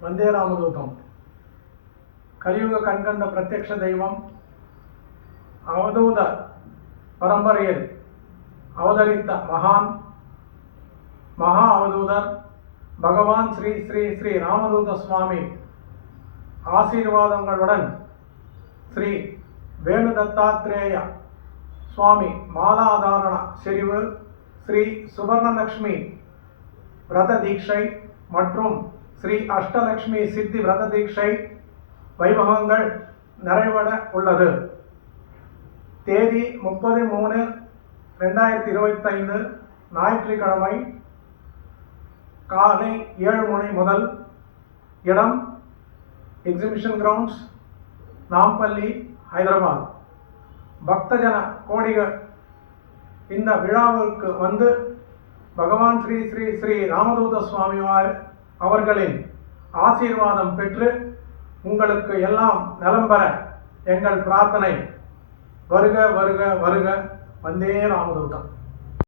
वंदे रामदूतम कलियुग कण्कंड प्रत्यक्ष दैवम अवधूत परंपरेयिल अवतरित्त महान महा अवधूतर भगवान श्री श्री श्री रामदूत स्वामी आशीर्वादங்களுடன் श्री वेणुदत्तात्रेय स्वामी मालाधारण செறிவு श्री सुवर्णलक्ष्मी व्रत दीक्षை மற்றும் श्री अष्टलक्ष्मी सिद्धि व्रत दीक्षை வைபவங்கள் நிறைவட உள்ளது. தேதி 30/3/2025 ஞாயிற்றுக்கிழமை காலை 7 மணி முதல். இடம் எக்ஸிபிஷன் கிரவுண்ட்ஸ், நாம்பள்ளி, ஹைதராபாத். பக்தஜன கோடிகள் இந்த விழாவிற்கு வந்து பகவான் ஸ்ரீ ஸ்ரீ ஸ்ரீ ராமதூத சுவாமி அவர்களின் ஆசீர்வாதம் பெற்று உங்களுக்கு எல்லாம் நலம் பெற எங்கள் பிரார்த்தனை. வருக வருக வருக. வந்தே ராமதூதம்.